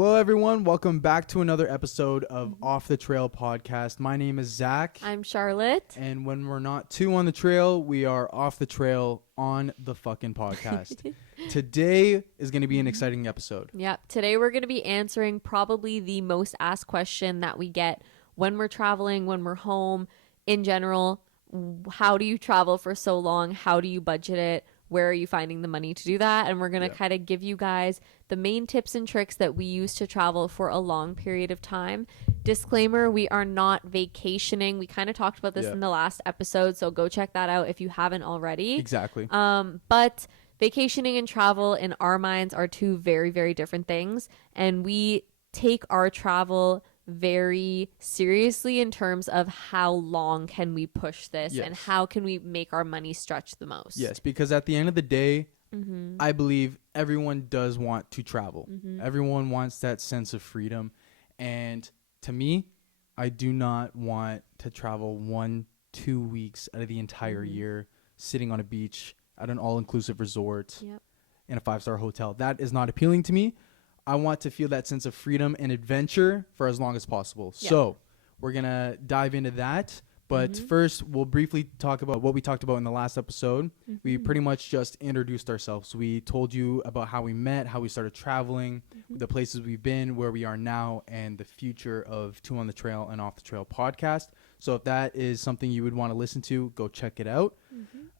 Hello, everyone. Welcome back to another episode of Off the Trail podcast. My name is Zach. I'm Charlotte. And when we're not two on the trail, we are off the trail on the fucking podcast. Today is going to be an exciting episode. Yep. Today we're going to be answering probably the most asked question that we get when we're traveling, when we're home, in general. How do you travel for so long? How do you budget it? Where are you finding the money to do that? And we're going to kind of give you guys the main tips and tricks that we use to travel for a long period of time. Disclaimer, we are not vacationing. We kind of talked about this in the last episode, so go check that out if you haven't already. Exactly. But vacationing and travel in our minds are two very, very different things. And we take our travel very seriously in terms of how long can we push this and how can we make our money stretch the most. Yes, because at the end of the day, I believe everyone does want to travel. Everyone wants that sense of freedom. And to me, I do not want to travel 1-2 weeks out of the entire year sitting on a beach at an all-inclusive resort in a 5-star hotel. That is not appealing to me. I want to feel that sense of freedom and adventure for as long as possible. So we're going to dive into that. But first, we'll briefly talk about what we talked about in the last episode. We pretty much just introduced ourselves. We told you about how we met, how we started traveling, the places we've been, where we are now, and the future of Two on the Trail and Off the Trail podcast. So if that is something you would want to listen to, go check it out.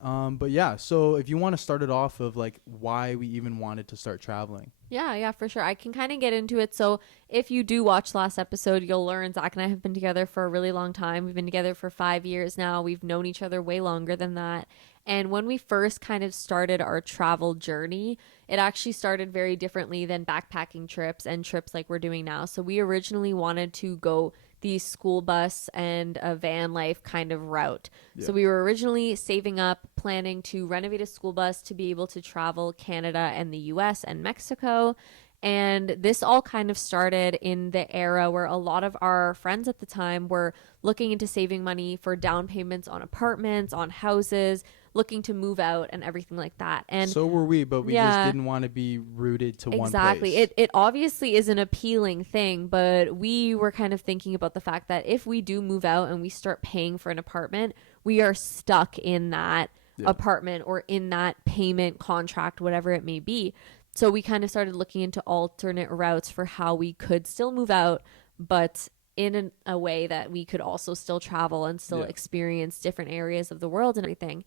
But yeah, so if you want to start it off of like why we even wanted to start traveling. Yeah, for sure. I can kind of get into it. So if you do watch last episode, you'll learn Zach and I have been together for a really long time. We've been together for 5 years now. We've known each other way longer than that. And when we first kind of started our travel journey, it actually started very differently than backpacking trips and trips like we're doing now. So we originally wanted to go the school bus and a van life kind of route. So we were originally saving up, planning to renovate a school bus to be able to travel Canada and the US and Mexico. And this all kind of started in the era where a lot of our friends at the time were looking into saving money for down payments on apartments, on houses, looking to move out and everything like that. And so were we, but we just didn't want to be rooted to one place. Exactly. It obviously is an appealing thing, but we were kind of thinking about the fact that if we do move out and we start paying for an apartment, we are stuck in that apartment or in that payment contract, whatever it may be. So we kind of started looking into alternate routes for how we could still move out, but in a way that we could also still travel and still experience different areas of the world and everything.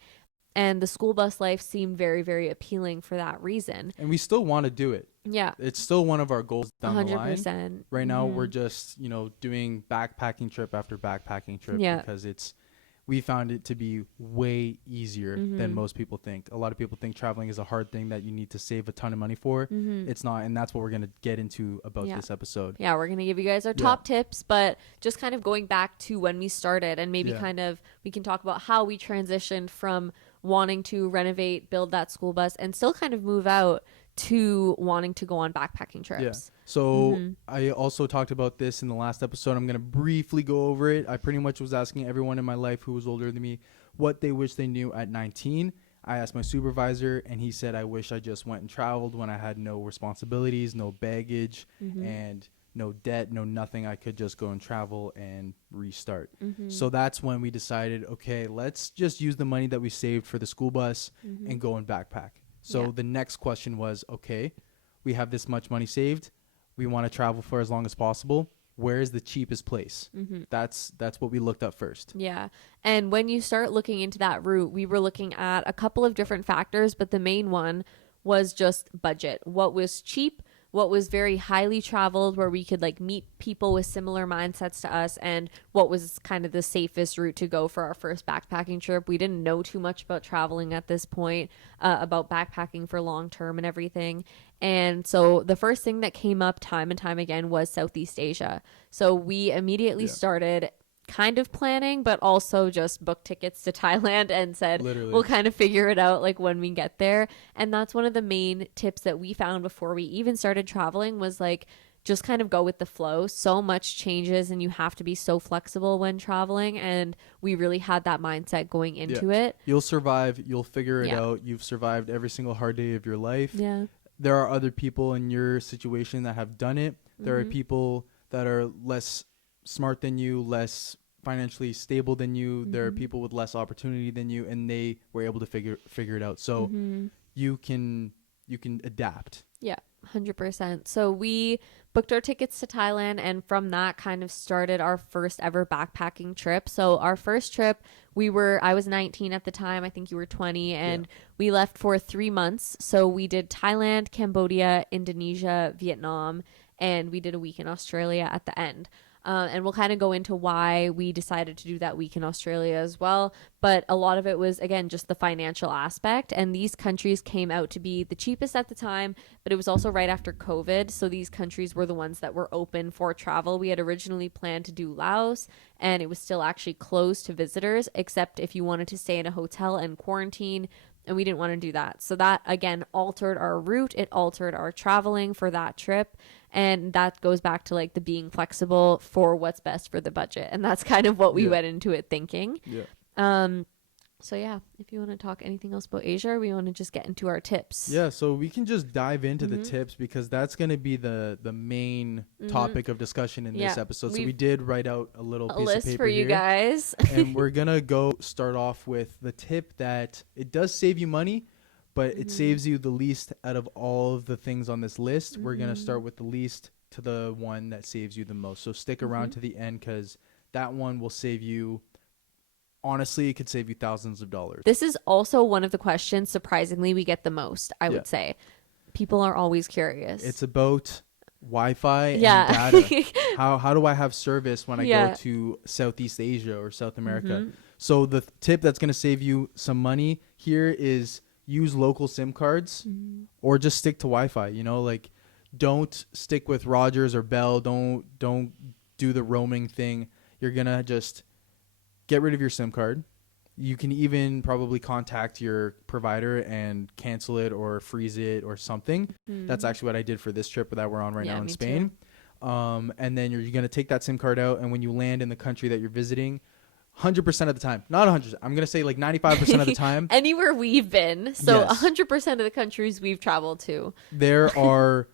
And the school bus life seemed very, very appealing for that reason. And we still want to do it. Yeah. It's still one of our goals down 100%. the line. Right now, we're just, doing backpacking trip after backpacking trip because we found it to be way easier than most people think. A lot of people think traveling is a hard thing that you need to save a ton of money for. It's not, and that's what we're going to get into about this episode. Yeah, we're going to give you guys our top tips, but just kind of going back to when we started and maybe kind of we can talk about how we transitioned from wanting to renovate, build that school bus, and still kind of move out to wanting to go on backpacking trips. Yeah. So I also talked about this in the last episode. I'm going to briefly go over it. I pretty much was asking everyone in my life who was older than me what they wish they knew at 19. I asked my supervisor, and he said, I wish I just went and traveled when I had no responsibilities, no baggage, and no debt, no nothing. I could just go and travel and restart. So that's when we decided, okay, let's just use the money that we saved for the school bus and go and backpack. So the next question was, okay, we have this much money saved. We want to travel for as long as possible. Where is the cheapest place? That's what we looked up first. Yeah. And when you start looking into that route, we were looking at a couple of different factors, but the main one was just budget. What was cheap? What was very highly traveled, where we could like meet people with similar mindsets to us, and what was kind of the safest route to go for our first backpacking trip. We didn't know too much about traveling at this point, about backpacking for long term and everything. And so the first thing that came up time and time again was Southeast Asia. So we immediately started kind of planning, but also just booked tickets to Thailand and said, we'll kind of figure it out like when we get there. And that's one of the main tips that we found before we even started traveling was like, just kind of go with the flow. So much changes and you have to be so flexible when traveling. And we really had that mindset going into it. You'll survive. You'll figure it out. You've survived every single hard day of your life. Yeah. there are other people in your situation that have done it. There are people that are less smart than you, less financially stable than you. There are people with less opportunity than you, and they were able to figure it out. So you can adapt. Yeah, 100%. So we booked our tickets to Thailand, and from that kind of started our first ever backpacking trip. So our first trip, I was 19 at the time. I think you were 20, and we left for 3 months. So we did Thailand, Cambodia, Indonesia, Vietnam, and we did a week in Australia at the end. And we'll kind of go into why we decided to do that week in Australia as well. But a lot of it was, again, just the financial aspect. And these countries came out to be the cheapest at the time, but it was also right after COVID. So these countries were the ones that were open for travel. We had originally planned to do Laos, and it was still actually closed to visitors, except if you wanted to stay in a hotel and quarantine. And we didn't want to do that. So that, again, altered our route. It altered our traveling for that trip. And that goes back to like the being flexible for what's best for the budget. And that's kind of what we went into it thinking. So yeah, if you want to talk anything else about Asia, or we want to just get into our tips. Yeah, so we can just dive into the tips, because that's going to be the main topic of discussion in this episode. So we did write out a little piece list of paper for you here, guys. and we're going to start off with the tip that it does save you money, but it saves you the least out of all of the things on this list. We're going to start with the least to the one that saves you the most. So stick around to the end, because that one will save you. Honestly, it could save you thousands of dollars. This is also one of the questions, surprisingly, we get the most, I would say. People are always curious. It's about Wi-Fi and data. How do I have service when I go to Southeast Asia or South America? So the tip that's going to save you some money here is use local SIM cards, or just stick to Wi-Fi. You know, like, don't stick with Rogers or Bell. Don't do the roaming thing. You're going to just get rid of your SIM card. You can even probably contact your provider and cancel it or freeze it or something. That's actually what I did for this trip that we're on right now in Spain. And then you're going to take that SIM card out, and when you land in the country that you're visiting, 100% of the time, not 100%, I'm going to say like 95% of the time. Anywhere we've been. So 100% of the countries we've traveled to. There are,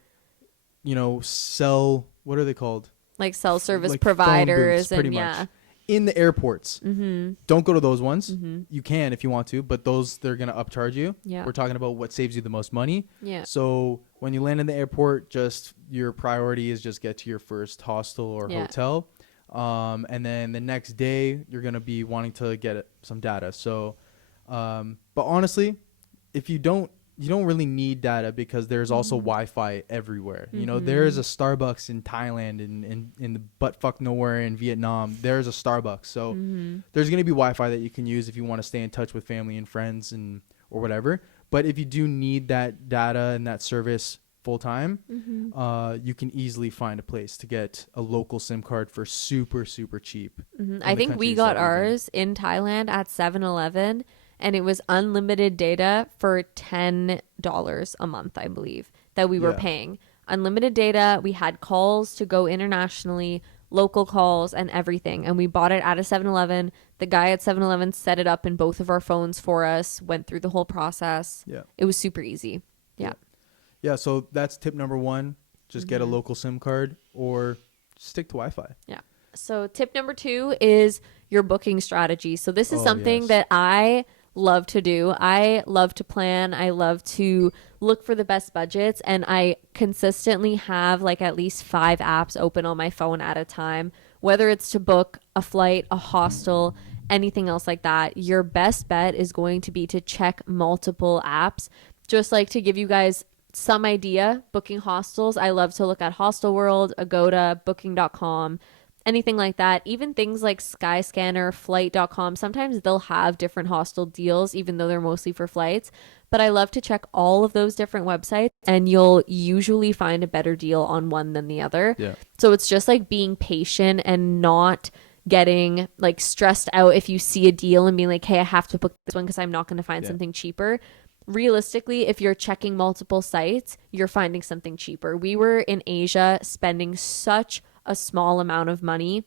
what are they called? Like cell service providers. Booths, pretty much. In the airports. Don't go to those ones. You can if you want to, but they're going to upcharge you. We're talking about what saves you the most money. So when you land in the airport, just your priority is just get to your first hostel or hotel. And then the next day you're going to be wanting to get some data. So, but honestly, if you don't really need data, because there's also Wi-Fi everywhere. You know, there's a Starbucks in Thailand, in the buttfuck nowhere in Vietnam. There's a Starbucks. So there's going to be Wi-Fi that you can use if you want to stay in touch with family and friends or whatever. But if you do need that data and that service full time, you can easily find a place to get a local SIM card for super, super cheap. I think we got ours in Thailand at 7-Eleven. And it was unlimited data for $10 a month, I believe, that we were paying. Unlimited data. We had calls to go internationally, local calls, and everything. And we bought it at a 7-Eleven. The guy at 7-Eleven set it up in both of our phones for us, went through the whole process. It was super easy. Yeah, so that's tip number one. Just get a local SIM card or stick to Wi-Fi. Yeah. So tip number 2 is your booking strategy. So this is something that I love to do. I love to plan. I love to look for the best budgets, and I consistently have like at least 5 apps open on my phone at a time, whether it's to book a flight, a hostel, anything else like that. Your best bet is going to be to check multiple apps. Just like to give you guys some idea, booking hostels, I love to look at Hostel World, Agoda, booking.com, anything like that. Even things like Skyscanner, flight.com, sometimes they'll have different hostel deals, even though they're mostly for flights. But I love to check all of those different websites, and you'll usually find a better deal on one than the other. So it's just like being patient and not getting like stressed out if you see a deal and being like, hey, I have to book this one because I'm not going to find something cheaper. Realistically, if you're checking multiple sites, you're finding something cheaper. We were in Asia spending such a small amount of money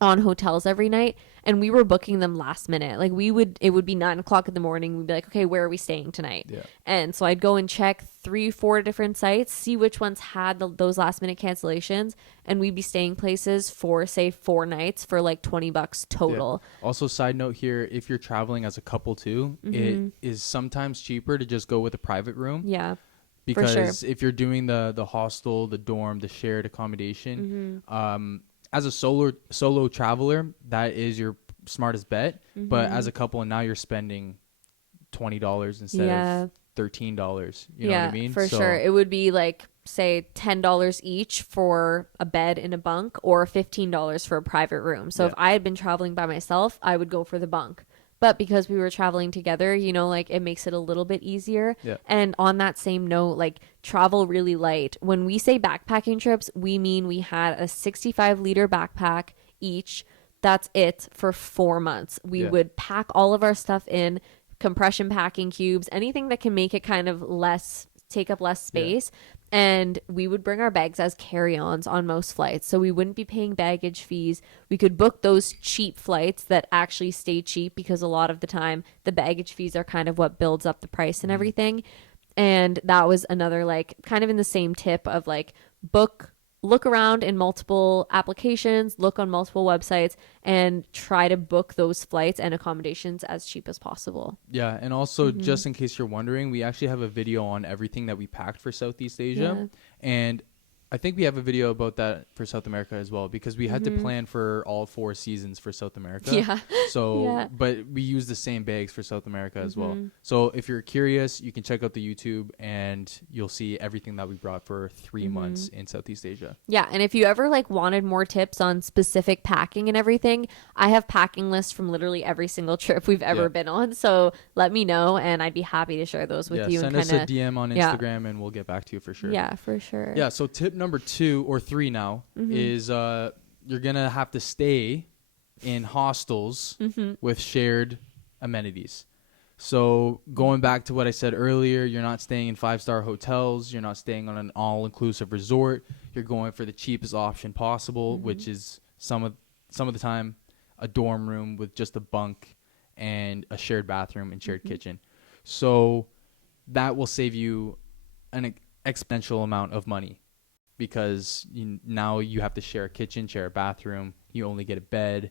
on hotels every night, and we were booking them last minute. Like it would be 9 o'clock in the morning. We'd be like, okay, where are we staying tonight? Yeah. And so I'd go and check 3-4 different sites, see which ones had those last minute cancellations, and we'd be staying places for say 4 nights for like $20 total. Yeah. Also, side note here, if you're traveling as a couple too, it is sometimes cheaper to just go with a private room. Yeah. Because if you're doing the hostel, the dorm, the shared accommodation, as a solo traveler, that is your smartest bet. But as a couple, and now you're spending $20 instead of $13. You know what I mean? For sure. It would be like, say, $10 each for a bed in a bunk, or $15 for a private room. So if I had been traveling by myself, I would go for the bunk. But because we were traveling together, you know, like it makes it a little bit easier. Yeah. And on that same note, like travel really light. When we say backpacking trips, we mean we had a 65-liter backpack each. That's it for 4 months. We would pack all of our stuff in, compression packing cubes, anything that can make it kind of take up less space. And we would bring our bags as carry-ons on most flights. So we wouldn't be paying baggage fees. We could book those cheap flights that actually stay cheap, because a lot of the time the baggage fees are kind of what builds up the price and everything. And that was another, like, kind of in the same tip of like, look around in multiple applications, look on multiple websites, and try to book those flights and accommodations as cheap as possible. Yeah, and also just in case you're wondering, we actually have a video on everything that we packed for Southeast Asia. And I think we have a video about that for South America as well, because we had to plan for all 4 seasons for South America. Yeah. So, but we use the same bags for South America as well. So if you're curious, you can check out the YouTube and you'll see everything that we brought for 3 months in Southeast Asia. Yeah. And if you ever like wanted more tips on specific packing and everything, I have packing lists from literally every single trip we've ever been on. So let me know and I'd be happy to share those with you. Send us a DM on Instagram and we'll get back to you for sure. Yeah, for sure. Yeah. So tip number 2 or 3 now is you're gonna have to stay in hostels with shared amenities. So going back to what I said earlier, you're not staying in 5-star hotels, you're not staying on an all-inclusive resort, you're going for the cheapest option possible, which is some of the time a dorm room with just a bunk and a shared bathroom and shared kitchen. So that will save you an exponential amount of money, because now you have to share a kitchen, share a bathroom. You only get a bed.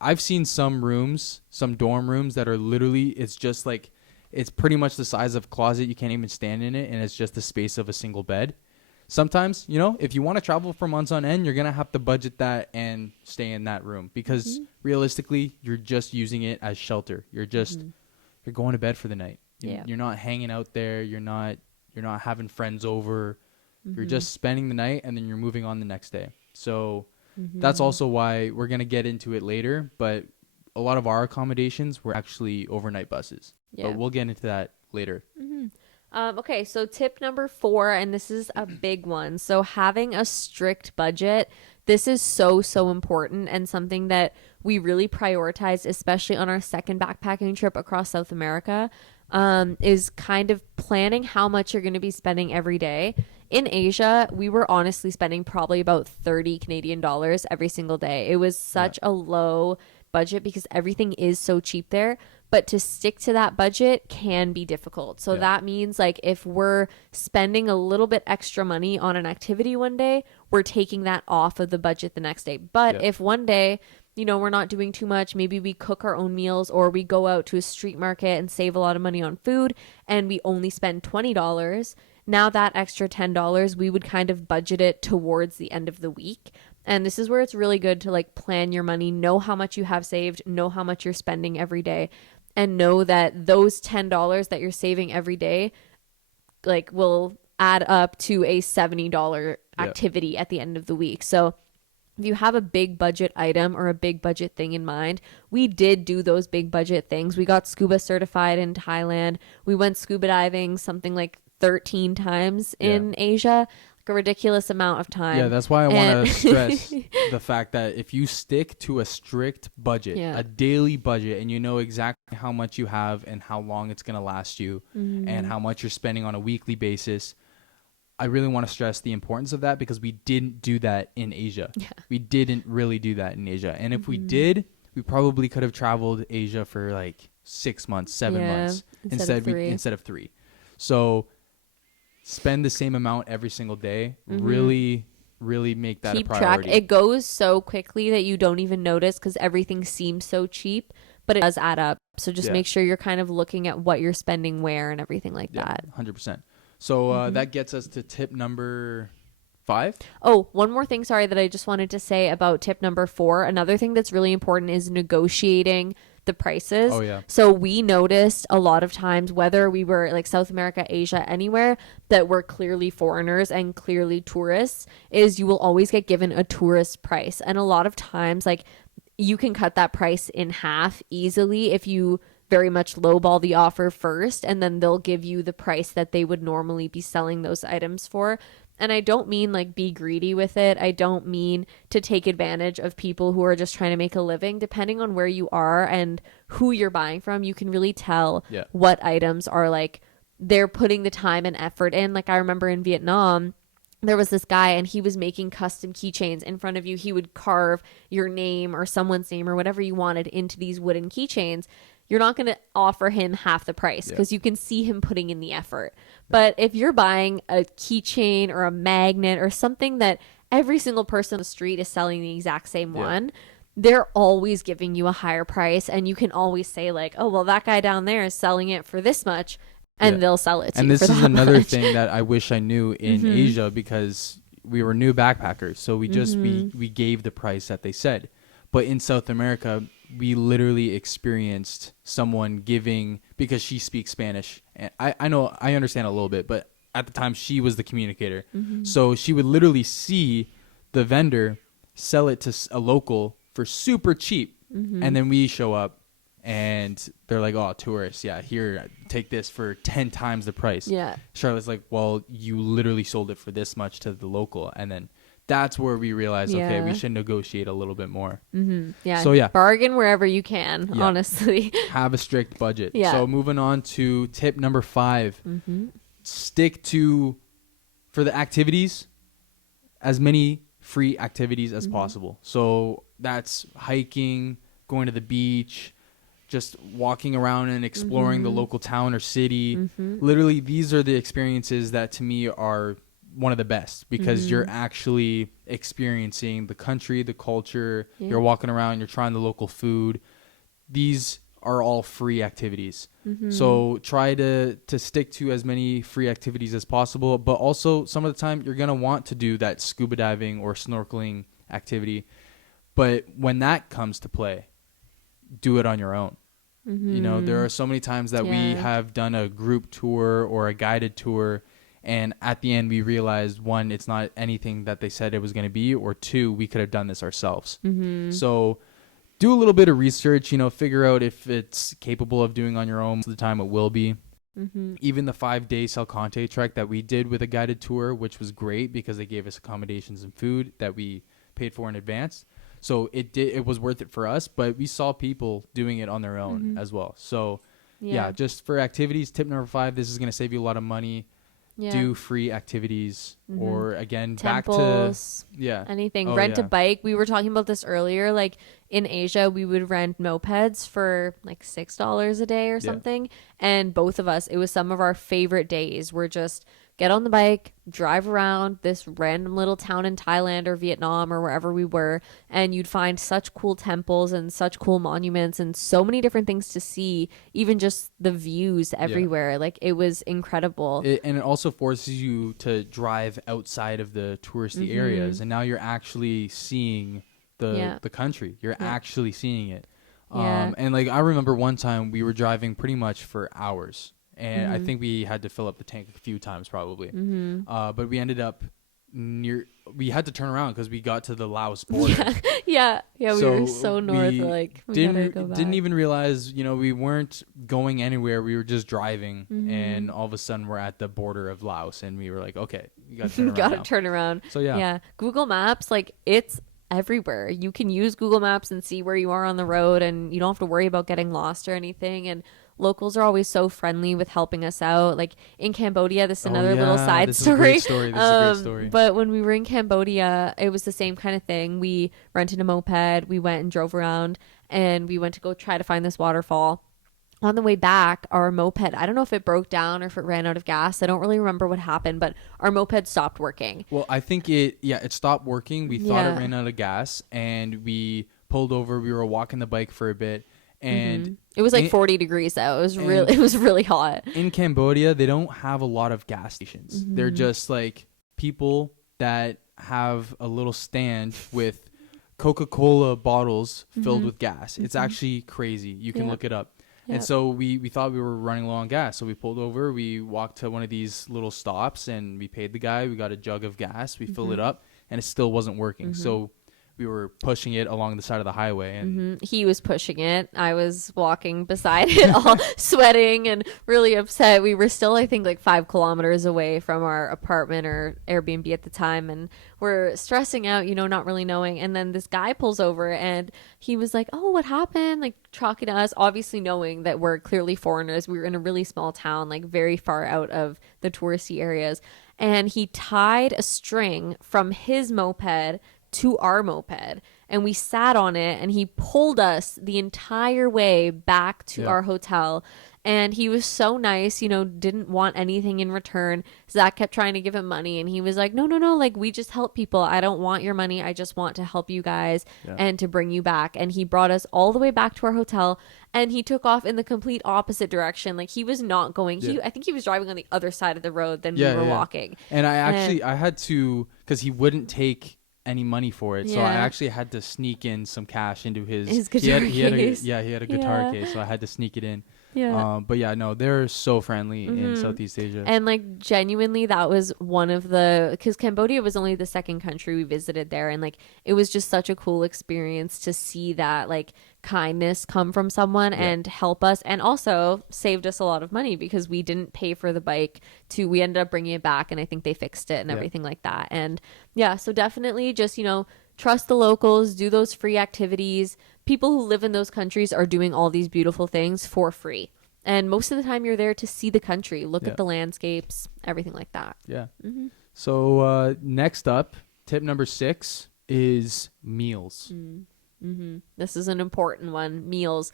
I've seen some dorm rooms that are literally, it's just like, it's pretty much the size of a closet. You can't even stand in it, and it's just the space of a single bed. Sometimes, you know, if you want to travel for months on end, you're going to have to budget that and stay in that room, because realistically, you're just using it as shelter. You're just, you're going to bed for the night. You're not hanging out there. You're not having friends over. You're just spending the night and then you're moving on the next day. So that's also why we're going to get into it later. But a lot of our accommodations were actually overnight buses. Yeah. But we'll get into that later. Okay, so tip number 4, and this is a big one. So having a strict budget. This is so important, and something that we really prioritize, especially on our second backpacking trip across South America, is kind of planning how much you're going to be spending every day. In Asia, we were honestly spending probably about 30 Canadian dollars every single day. It was such a low budget because everything is so cheap there. But to stick to that budget can be difficult. So that means, like, if we're spending a little bit extra money on an activity one day, we're taking that off of the budget the next day. But if one day, you know, we're not doing too much, maybe we cook our own meals, or we go out to a street market and save a lot of money on food, and we only spend $20, now that extra $10, we would kind of budget it towards the end of the week. And this is where it's really good to like plan your money, know how much you have saved, know how much you're spending every day, and know that those $10 that you're saving every day like will add up to a $70 activity at the end of the week. So if you have a big budget item or a big budget thing in mind, we did do those big budget things. We got scuba certified in Thailand. We went scuba diving something like 13 times in Asia, like a ridiculous amount of time. Yeah, that's why I want to stress the fact that if you stick to a strict budget, a daily budget, and you know exactly how much you have and how long it's going to last you and how much you're spending on a weekly basis, I really want to stress the importance of that because we didn't do that in Asia. Yeah. We didn't really do that in Asia. And if we did, we probably could have traveled Asia for like 6 months, 7 months instead of 3. So spend the same amount every single day. Really, really make that Keep a priority. track. It goes so quickly that you don't even notice because everything seems so cheap, but it does add up. So just make sure you're kind of looking at what you're spending where and everything like that. 100%. So that gets us to tip number 5. Oh, one more thing, sorry, that I just wanted to say about tip number 4. Another thing that's really important is negotiating the prices. Oh, yeah. So we noticed a lot of times, whether we were like South America, Asia, anywhere, that we're clearly foreigners and clearly tourists, is you will always get given a tourist price. And a lot of times, like, you can cut that price in half easily if you very much lowball the offer first, and then they'll give you the price that they would normally be selling those items for. And I don't mean like be greedy with it. I don't mean to take advantage of people who are just trying to make a living. Depending on where you are and who you're buying from, you can really tell what items are like they're putting the time and effort in. Like I remember in Vietnam, there was this guy and he was making custom keychains in front of you. He would carve your name or someone's name or whatever you wanted into these wooden keychains. You're not going to offer him half the price because you can see him putting in the effort. But if you're buying a keychain or a magnet or something that every single person on the street is selling the exact same one, they're always giving you a higher price. And you can always say like, oh, well, that guy down there is selling it for this much. And they'll sell it to and you. And this for is that another much. thing that I wish I knew in Asia, because we were new backpackers. So we just, we gave the price that they said. But in South America, we literally experienced someone giving, because she speaks Spanish. And I know, I understand a little bit, but at the time she was the communicator. So she would literally see the vendor sell it to a local for super cheap. And then we show up and they're like, oh, tourists, yeah, here, take this for 10 times the price. Yeah. Charlotte's like, well, you literally sold it for this much to the local. And then that's where we realized, okay, we should negotiate a little bit more. Yeah. So yeah, bargain wherever you can, honestly. have a strict budget. Yeah. So moving on to tip number 5, stick to, for the activities, as many free activities as possible. So that's hiking, going to the beach, just walking around and exploring the local town or city. Literally, these are the experiences that to me are one of the best, because you're actually experiencing the country, the culture. You're walking around, you're trying the local food. These are all free activities. So try to stick to as many free activities as possible. But also, some of the time you're going to want to do that scuba diving or snorkeling activity. But when that comes to play, do it on your own. You know, there are so many times that we have done a group tour or a guided tour, and at the end we realized, 1, it's not anything that they said it was going to be, or 2, we could have done this ourselves. So do a little bit of research, you know, figure out if it's capable of doing on your own. Most of the time it will be. Even the 5-day Salcante trek that we did with a guided tour, which was great because they gave us accommodations and food that we paid for in advance. So it was worth it for us, but we saw people doing it on their own as well. So yeah, just for activities, tip number 5, this is going to save you a lot of money. Do free activities, or again, temples, back to anything. Rent a bike. We were talking about this earlier. Like in Asia, we would rent mopeds for like $6 a day or something. And both of us, it was some of our favorite days. We're just get on the bike, drive around this random little town in Thailand or Vietnam or wherever we were, and you'd find such cool temples and such cool monuments and so many different things to see, even just the views everywhere. Like it was incredible. And it also forces you to drive outside of the touristy areas, and now you're actually seeing the country. You're actually seeing it. And like I remember one time we were driving pretty much for hours. And I think we had to fill up the tank a few times probably. But we ended up we had to turn around because we got to the Laos border. Yeah, we were so north. Like we didn't even realize, you know, we weren't going anywhere. We were just driving, and all of a sudden we're at the border of Laos, and we were like, okay, you got to turn around. Turn around. So yeah, Google Maps, like it's everywhere. You can use Google Maps and see where you are on the road, and you don't have to worry about getting lost or anything. And locals are always so friendly with helping us out. Like in Cambodia, this is Oh, another little yeah, side this is a story. great story. This is a great story. But when we were in Cambodia, it was the same kind of thing. We rented a moped, we went and drove around, and we went to go try to find this waterfall. On the way back, our moped, I don't know if it broke down or if it ran out of gas. I don't really remember what happened, but our moped stopped working. Well, I think it stopped working. We thought it Yeah. ran out of gas, and we pulled over. We were walking the bike for a bit, and It was like in- 40 degrees out. and- It was really hot. in Cambodia, they don't have a lot of gas stations. They're just like people that have a little stand with Coca-Cola bottles filled with gas. It's actually crazy. You can Yeah. look it up. Yeah. And so we thought we were running low on gas. So we pulled over, we walked to one of these little stops, and we paid the guy. We got a jug of gas. We filled it up, and it still wasn't working. So we were pushing it along the side of the highway. And He was pushing it. I was walking beside it, all sweating and really upset. We were still, I think, like 5 kilometers away from our apartment or Airbnb at the time. And we're stressing out, not really knowing. And then this guy pulls over and he was like, "Oh, what happened?" Like talking to us, obviously knowing that we're clearly foreigners. We were in a really small town, like very far out of the touristy areas. And he tied a string from his moped to our moped, and we sat on it, and he pulled us the entire way back to our hotel. And he was so nice, didn't want anything in return. Zach kept trying to give him money, and he was like, no, like, we just help people. I don't want your money. I just want to help you guys and to bring you back. And he brought us all the way back to our hotel, and he took off in the complete opposite direction. Like, he was not going. I think he was driving on the other side of the road than we were walking. And I had to, because he wouldn't take any money for it, so I actually had to sneak in some cash into his guitar case. He case. had a guitar case, so I had to sneak it in. Yeah. But yeah, no, they're so friendly in Southeast Asia. And like genuinely, that was one of because Cambodia was only the second country we visited there, and like it was just such a cool experience to see that like kindness come from someone and help us, and also saved us a lot of money because we didn't pay for the bike we ended up bringing it back, and I think they fixed it and everything like that. And yeah, so definitely just trust the locals, do those free activities. People who live in those countries are doing all these beautiful things for free. And most of the time you're there to see the country, look at the landscapes, everything like that. Yeah. So next up, tip number 6 is meals. This is an important one. Meals.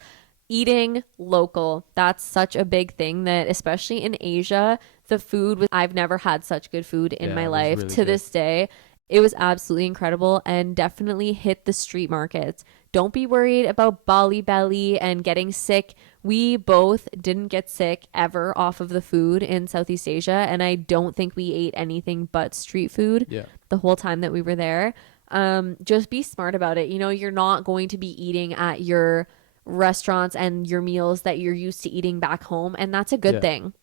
Eating local. That's such a big thing that, especially in Asia, the food I've never had such good food in my life really to good. this day. It was absolutely incredible, and definitely hit the street markets. Don't be worried about Bali belly and getting sick. We both didn't get sick ever off of the food in Southeast Asia, and I don't think we ate anything but street food the whole time that we were there. Just be smart about it. You're not going to be eating at your restaurants and your meals that you're used to eating back home, and that's a good thing.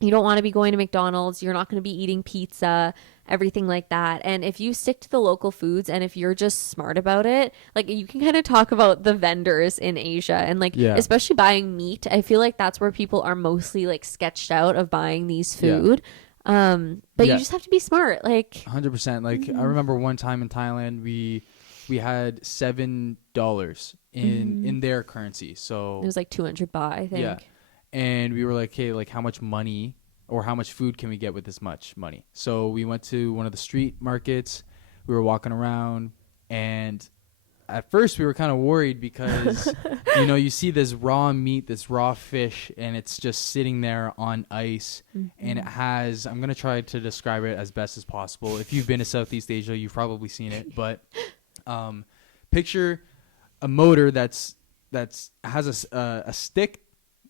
You don't want to be going to McDonald's. You're not going to be eating pizza, everything like that. And if you stick to the local foods, and if you're just smart about it, like you can kind of talk about the vendors in Asia and like, especially buying meat. I feel like that's where people are mostly like sketched out of buying these food. But you just have to be smart. Like 100%. Like I remember one time in Thailand, we had $7 in their currency. So it was like 200 baht, I think. Yeah. And we were like, hey, like how much money or how much food can we get with this much money? So we went to one of the street markets. We were walking around, and at first we were kind of worried because, you see this raw meat, this raw fish, and it's just sitting there on ice. And it has, I'm going to try to describe it as best as possible. If you've been to Southeast Asia, you've probably seen it, but picture a motor that has a stick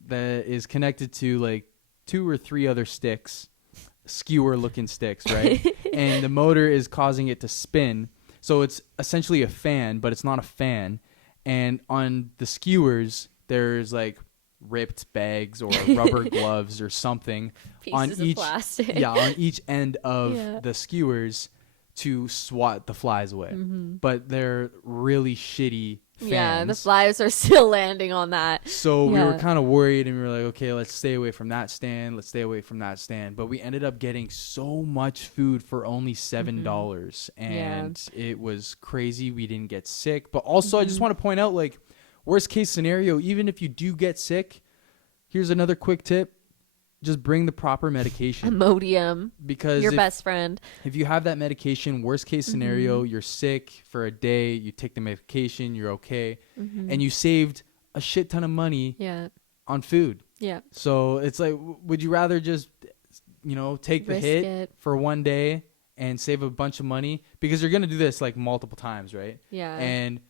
that is connected to like 2 or 3 other sticks, skewer looking sticks, right? And the motor is causing it to spin. So it's essentially a fan, but it's not a fan. And on the skewers, there's like ripped bags or rubber gloves or something Pieces on of plastic. on each end of the skewers to swat the flies away. But they're really shitty fans. Yeah, the flies are still landing on that. So we were kind of worried, and we were like, okay, let's stay away from that stand. Let's stay away from that stand. But we ended up getting so much food for only $7. And it was crazy. We didn't get sick. But also, I just want to point out, like, worst case scenario, even if you do get sick, here's another quick tip. Just bring the proper medication. Imodium. Because your best friend. If you have that medication, worst case scenario, you're sick for a day, you take the medication, you're okay, and you saved a shit ton of money on food. Yeah. So it's like, would you rather just, take the hit for one day and save a bunch of money? Because you're going to do this like multiple times, right? Yeah. And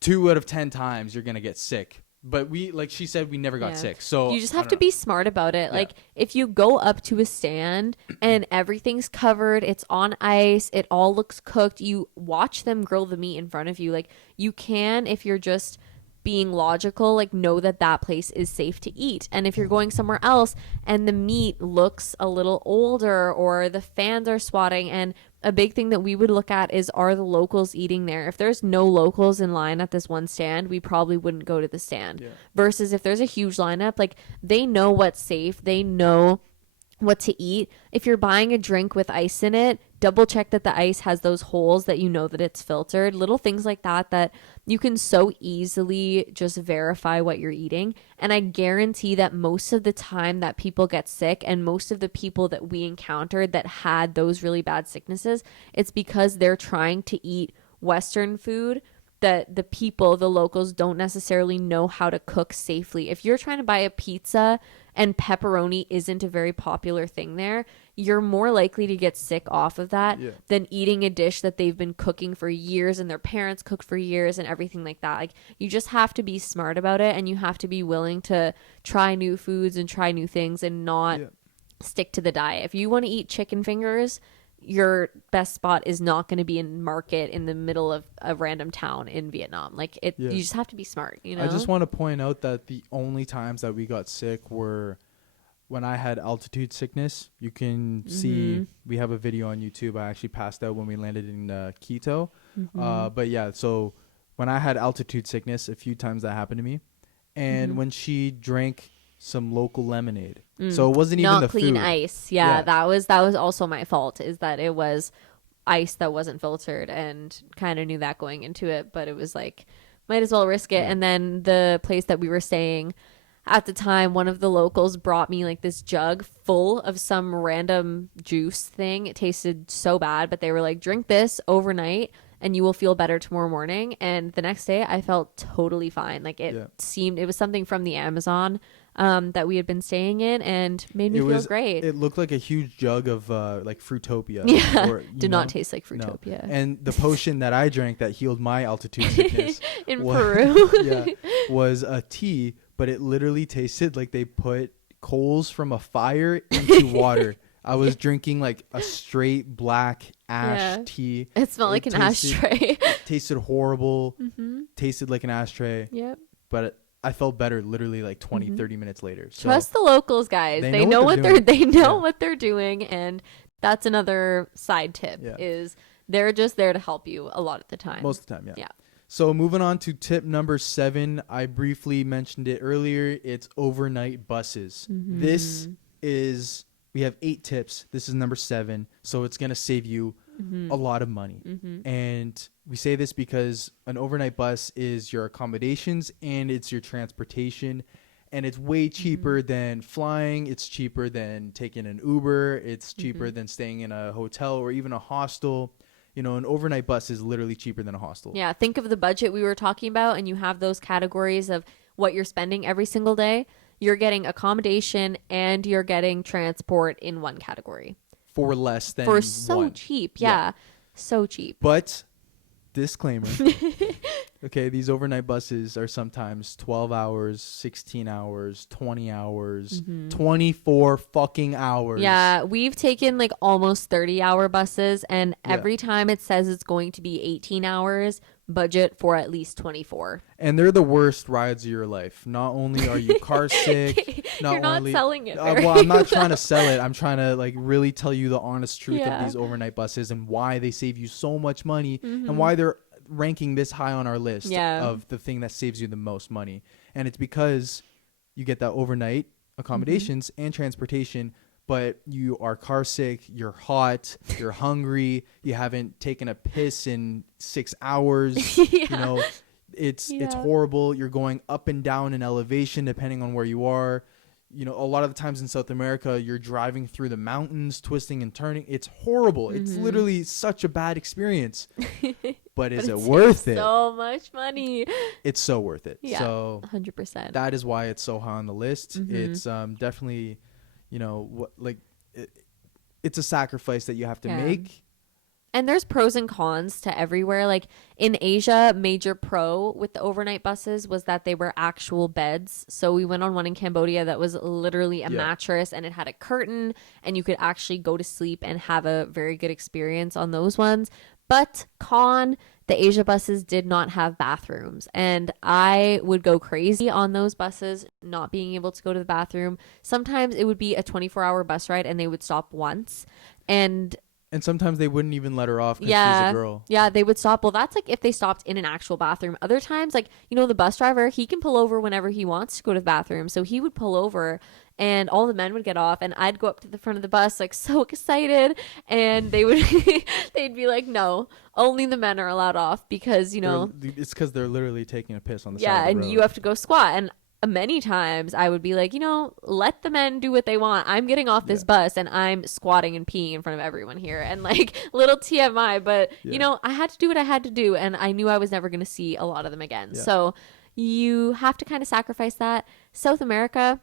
2 out of 10 times you're going to get sick. But like she said, we never got sick. So you just have to be smart about it. Yeah. Like if you go up to a stand and everything's covered, it's on ice, it all looks cooked, you watch them grill the meat in front of you. Like you can, if you're just being logical, like know that that place is safe to eat. And if you're going somewhere else and the meat looks a little older or the fans are swatting, and a big thing that we would look at is, are the locals eating there? If there's no locals in line at this one stand, we probably wouldn't go to the stand. Yeah. Versus if there's a huge lineup, like they know what's safe, they know what to eat. If you're buying a drink with ice in it, double check that the ice has those holes that you know that it's filtered. Little things like that you can so easily just verify what you're eating. And I guarantee that most of the time that people get sick, and most of the people that we encountered that had those really bad sicknesses, it's because they're trying to eat Western food that the locals don't necessarily know how to cook safely. If you're trying to buy a pizza and pepperoni isn't a very popular thing there, you're more likely to get sick off of that than eating a dish that they've been cooking for years and their parents cooked for years and everything like that. Like you just have to be smart about it, and you have to be willing to try new foods and try new things and not stick to the diet. If you want to eat chicken fingers, your best spot is not going to be in market in the middle of a random town in Vietnam. Like you just have to be smart, I just want to point out that the only times that we got sick were when I had altitude sickness. You can see, we have a video on YouTube. I actually passed out when we landed in Quito. But yeah, so when I had altitude sickness, a few times that happened to me. And when she drank some local lemonade. So it wasn't even the clean food. Ice. Yeah, that was also my fault, is that it was ice that wasn't filtered, and kind of knew that going into it, but it was like, might as well risk it. And then the place that we were staying at the time, one of the locals brought me like this jug full of some random juice thing. It tasted so bad, but they were like, drink this overnight and you will feel better tomorrow morning. And the next day I felt totally fine. Like it was something from the Amazon that we had been staying in, and made me feel great. It looked like a huge jug of like Fruitopia. Yeah, did not taste like Fruitopia. No. And the potion that I drank that healed my altitude sickness in Peru was a tea, but it literally tasted like they put coals from a fire into water. I was drinking like a straight black ash tea. It smelled like an ashtray. Tasted horrible. Tasted like an ashtray. Yep. But I felt better literally like 20, 30 minutes later. So trust the locals, guys. They know what they're doing, and that's another side tip is they're just there to help you a lot of the time. Most of the time, yeah. So moving on to tip number 7, I briefly mentioned it earlier. It's overnight buses. This is, we have 8 tips. This is number 7. So it's going to save you a lot of money. And we say this because an overnight bus is your accommodations and it's your transportation. And it's way cheaper than flying. It's cheaper than taking an Uber. It's cheaper than staying in a hotel or even a hostel. You know, an overnight bus is literally cheaper than a hostel. Yeah, think of the budget we were talking about, and you have those categories of what you're spending every single day. You're getting accommodation and you're getting transport in one category. For less than cheap. Yeah, so cheap. But disclaimer. Okay, these overnight buses are sometimes 12 hours, 16 hours, 20 hours, 24 fucking hours. Yeah, we've taken like almost 30-hour buses, and every time it says it's going to be 18 hours, budget for at least 24. And they're the worst rides of your life. Not only are you car sick, you're not selling it very well, I'm not trying to sell it. I'm trying to like really tell you the honest truth of these overnight buses and why they save you so much money and why they're ranking this high on our list of the thing that saves you the most money. And it's because you get that overnight accommodations and transportation, but you are car sick, you're hot, you're hungry, you haven't taken a piss in 6 hours, you know, It's horrible. You're going up and down in elevation depending on where you are. You know, a lot of the times in South America, you're driving through the mountains, twisting and turning. It's horrible. It's literally such a bad experience. But is it worth it? So much money. It's so worth it. Yeah, so 100%. that is why it's so high on the list. It's definitely, you know, it's a sacrifice that you have to make. And there's pros and cons to everywhere. Like in Asia, major pro with the overnight buses was that they were actual beds. So we went on one in Cambodia that was literally a mattress, and it had a curtain, and you could actually go to sleep and have a very good experience on those ones. But con, the Asia buses did not have bathrooms, and I would go crazy on those buses not being able to go to the bathroom. Sometimes it would be a 24-hour bus ride and they would stop once, and sometimes they wouldn't even let her off because she's a girl. Yeah, they would stop. Well, that's like if they stopped in an actual bathroom. Other times, like, you know, the bus driver, he can pull over whenever he wants to go to the bathroom. So he would pull over and all the men would get off and I'd go up to the front of the bus like so excited, and they would they'd be like, no, only the men are allowed off because, you know, it's because they're literally taking a piss on the side of the road. And you have to go squat. And many times I would be like, you know, let the men do what they want. I'm getting off this bus and I'm squatting and peeing in front of everyone here. And like, little TMI, but you know, I had to do what I had to do, and I knew I was never going to see a lot of them again. So you have to kind of sacrifice that. South America,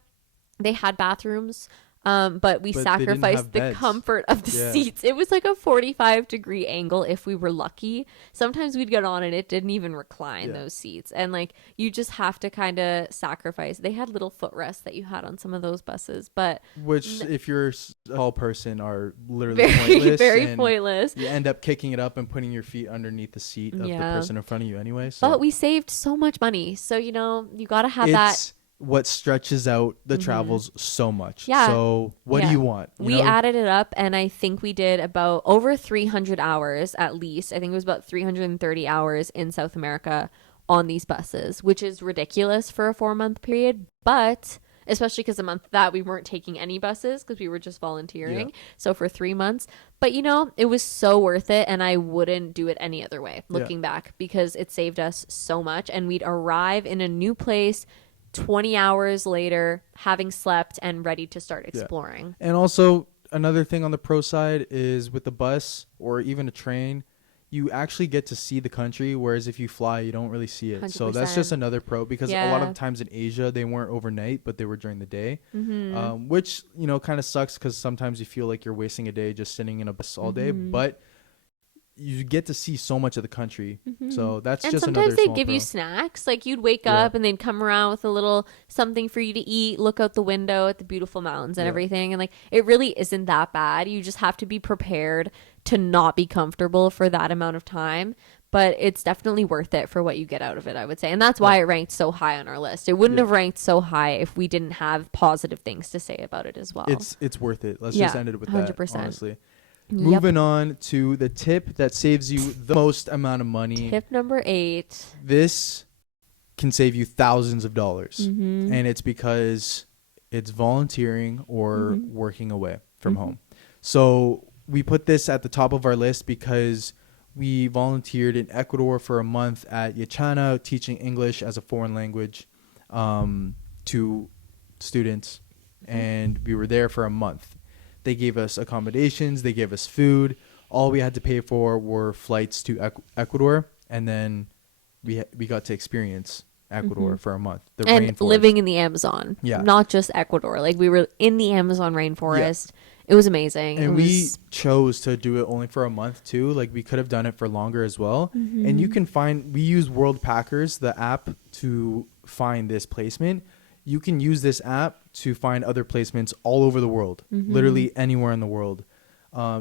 they had bathrooms. But we sacrificed the comfort of the seats. It was like a 45-degree angle if we were lucky. Sometimes we'd get on and it didn't even recline those seats. And like, you just have to kind of sacrifice. They had little footrests that you had on some of those buses, but which if you're a tall person are literally pointless. Very pointless. You end up kicking it up and putting your feet underneath the seat of the person in front of you anyway. So. But we saved so much money. So, you know, you got to have that. What stretches out the travels so much. Yeah. So what do you want? We added it up, and I think we did about over 300 hours at least. I think it was about 330 hours in South America on these buses, which is ridiculous for a 4-month period. But especially because the month that we weren't taking any buses because we were just volunteering. So for 3 months. But, you know, it was so worth it, and I wouldn't do it any other way looking back, because it saved us so much. And we'd arrive in a new place 20 hours later, having slept and ready to start exploring. And also, another thing on the pro side is with the bus or even a train, you actually get to see the country, whereas if you fly, you don't really see it. 100%. So that's just another pro, because a lot of the times in Asia, they weren't overnight, but they were during the day, which, you know, kind of sucks because sometimes you feel like you're wasting a day just sitting in a bus all day, but you get to see so much of the country. So that's just another And sometimes they'd give you snacks. Like, you'd wake up and they'd come around with a little something for you to eat, look out the window at the beautiful mountains and everything. And like, it really isn't that bad. You just have to be prepared to not be comfortable for that amount of time. But it's definitely worth it for what you get out of it, I would say. And that's why it ranked so high on our list. It wouldn't have ranked so high if we didn't have positive things to say about it as well. It's worth it. Let's just end it with 100%. that, honestly. Moving on to the tip that saves you the most amount of money. Tip number 8. This can save you thousands of dollars. And it's because it's volunteering or working away from home. So we put this at the top of our list because we volunteered in Ecuador for a month at Yachana, teaching English as a foreign language to students. And we were there for a month. They gave us accommodations. They gave us food. All we had to pay for were flights to Ecuador, and then we got to experience Ecuador for a month. The rainforest. Living in the Amazon. Yeah, not just Ecuador. Like, we were in the Amazon rainforest. It was amazing. And we chose to do it only for a month too. Like, we could have done it for longer as well. And you can find. We use World Packers, the app, to find this placement. You can use this app to find other placements all over the world, literally anywhere in the world.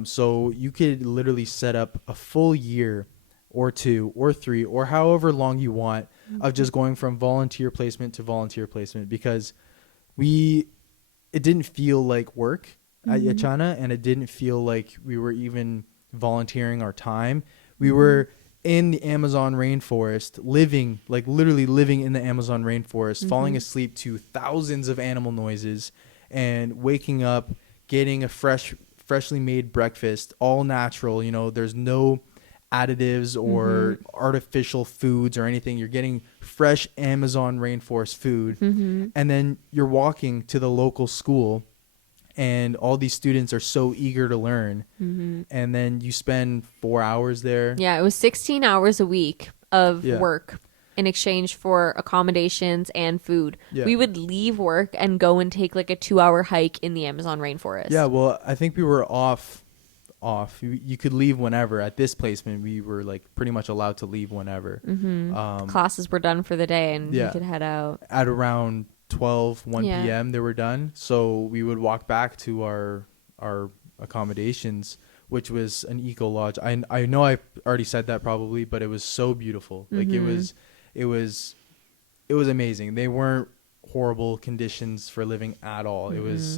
So you could literally set up a full year or 2 or 3 or however long you want of just going from volunteer placement to volunteer placement, because it didn't feel like work at Yachana, and it didn't feel like we were even volunteering our time. We were in the Amazon rainforest, literally living in the Amazon rainforest, falling asleep to thousands of animal noises, and waking up, getting a freshly made breakfast, all natural. You know, there's no additives or artificial foods or anything. You're getting fresh Amazon rainforest food. And then you're walking to the local school and all these students are so eager to learn. And then you spend 4 hours there. Yeah, it was 16 hours a week of Yeah. work in exchange for accommodations and food. Yeah. We would leave work and go and take like a 2-hour hike in the Amazon rainforest. Yeah, well, I think we were off. You could leave whenever. At this placement, we were like pretty much allowed to leave whenever. Classes were done for the day and Yeah. we could head out. At around 1 Yeah. p.m. they were done. So we would walk back to our accommodations, which was an eco lodge. I know I already said that probably, but it was so beautiful. Like it was amazing. They weren't horrible conditions for living at all. It was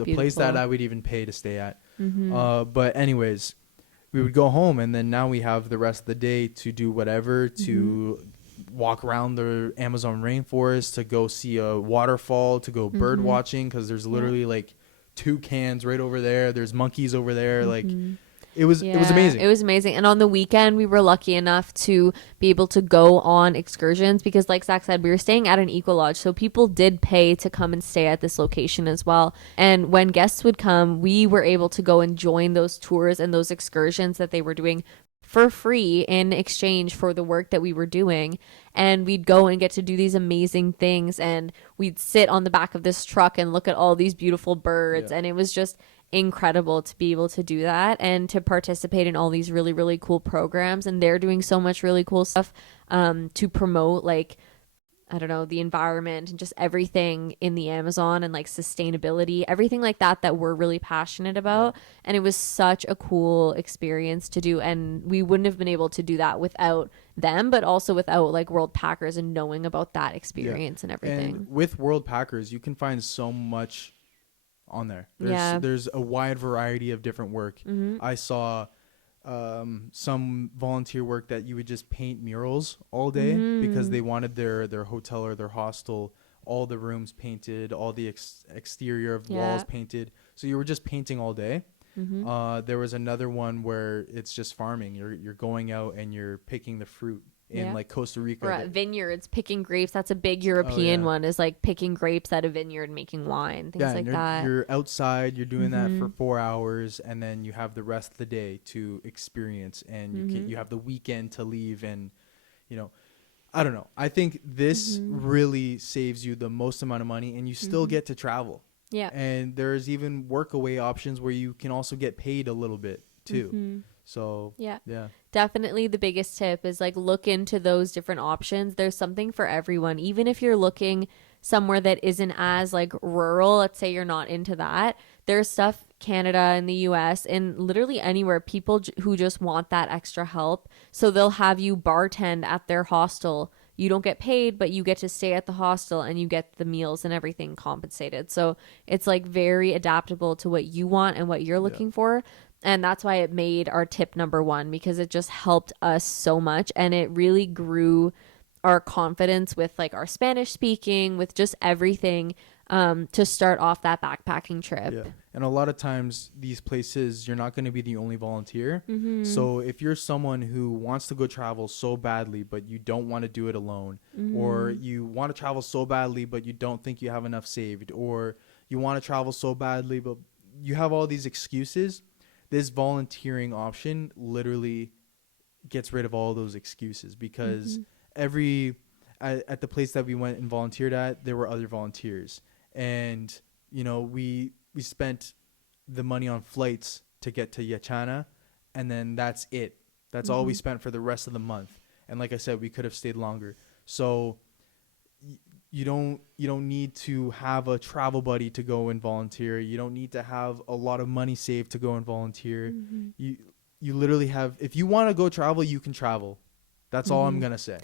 a place that Beautiful. I would even pay to stay at. But anyways, we would go home, and then now we have the rest of the day to do whatever, to walk around the Amazon rainforest, to go see a waterfall, to go bird watching, because there's literally like toucans right over there. There's monkeys over there. Like it was amazing. It was amazing. And on the weekend, we were lucky enough to be able to go on excursions because, like Zach said, we were staying at an eco lodge. So people did pay to come and stay at this location as well. And when guests would come, we were able to go and join those tours and those excursions that they were doing for free in exchange for the work that we were doing. And we'd go and get to do these amazing things. And we'd sit on the back of this truck and look at all these beautiful birds. Yeah. And it was just incredible to be able to do that and to participate in all these really, really cool programs. And they're doing so much really cool stuff to promote, like, I don't know, the environment and just everything in the Amazon and like sustainability, everything like that we're really passionate about. And it was such a cool experience to do. And we wouldn't have been able to do that without them, but also without like World Packers and knowing about that experience and everything. And with World Packers, you can find so much on there. There's a wide variety of different work. I saw some volunteer work that you would just paint murals all day because they wanted their hotel or their hostel, all the rooms painted, all the exterior of walls painted. So you were just painting all day. There was another one where it's just farming. You're going out and you're picking the fruit in like Costa Rica. Or at vineyards, picking grapes. That's a big European one, is like picking grapes at a vineyard, making wine, things like that. You're outside, you're doing that for 4 hours, and then you have the rest of the day to experience, and you have the weekend to leave. And I don't know, I think this really saves you the most amount of money, and you still get to travel. And there's even workaway options where you can also get paid a little bit too. So yeah, definitely the biggest tip is like look into those different options. There's something for everyone. Even if you're looking somewhere that isn't as like rural, let's say you're not into that, there's stuff Canada and the US and literally anywhere, people who just want that extra help. So they'll have you bartend at their hostel. You don't get paid, but you get to stay at the hostel and you get the meals and everything compensated. So it's like very adaptable to what you want and what you're looking for. And that's why it made our tip number one, because it just helped us so much. And it really grew our confidence with like our Spanish speaking, with just everything to start off that backpacking trip. Yeah. And a lot of times these places, you're not going to be the only volunteer. So if you're someone who wants to go travel so badly, but you don't want to do it alone, or you want to travel so badly, but you don't think you have enough saved, or you want to travel so badly, but you have all these excuses, this volunteering option literally gets rid of all those excuses, because at the place that we went and volunteered at, there were other volunteers. And, we spent the money on flights to get to Yachana, and then that's it. That's all we spent for the rest of the month. And like I said, we could have stayed longer. So you don't need to have a travel buddy to go and volunteer. You don't need to have a lot of money saved to go and volunteer. You literally have, if you want to go travel, you can travel. That's all I'm going to say.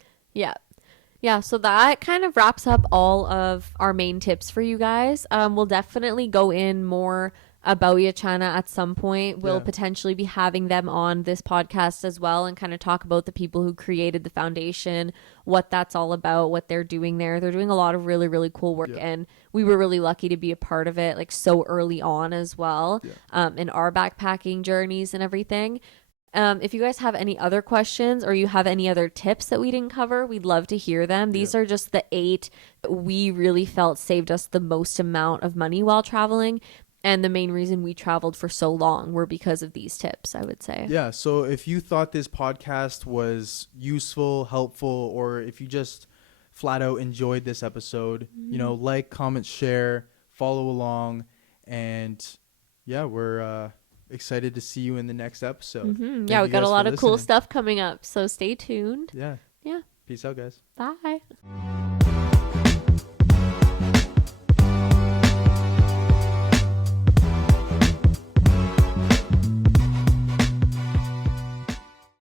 Yeah, so that kind of wraps up all of our main tips for you guys. We'll definitely go in more about Yachana at some point. We'll potentially be having them on this podcast as well and kind of talk about the people who created the foundation, what that's all about, what they're doing there. They're doing a lot of really, really cool work, and we were really lucky to be a part of it like so early on as well, in our backpacking journeys and everything. If you guys have any other questions or you have any other tips that we didn't cover, we'd love to hear them. These are just the 8 that we really felt saved us the most amount of money while traveling. And the main reason we traveled for so long were because of these tips, I would say. Yeah. So if you thought this podcast was useful, helpful, or if you just flat out enjoyed this episode, like, comment, share, follow along. And yeah, we're excited to see you in the next episode. Yeah, we got a lot of cool listening. stuff coming up. So stay tuned. Yeah. Yeah. Peace out, guys. Bye.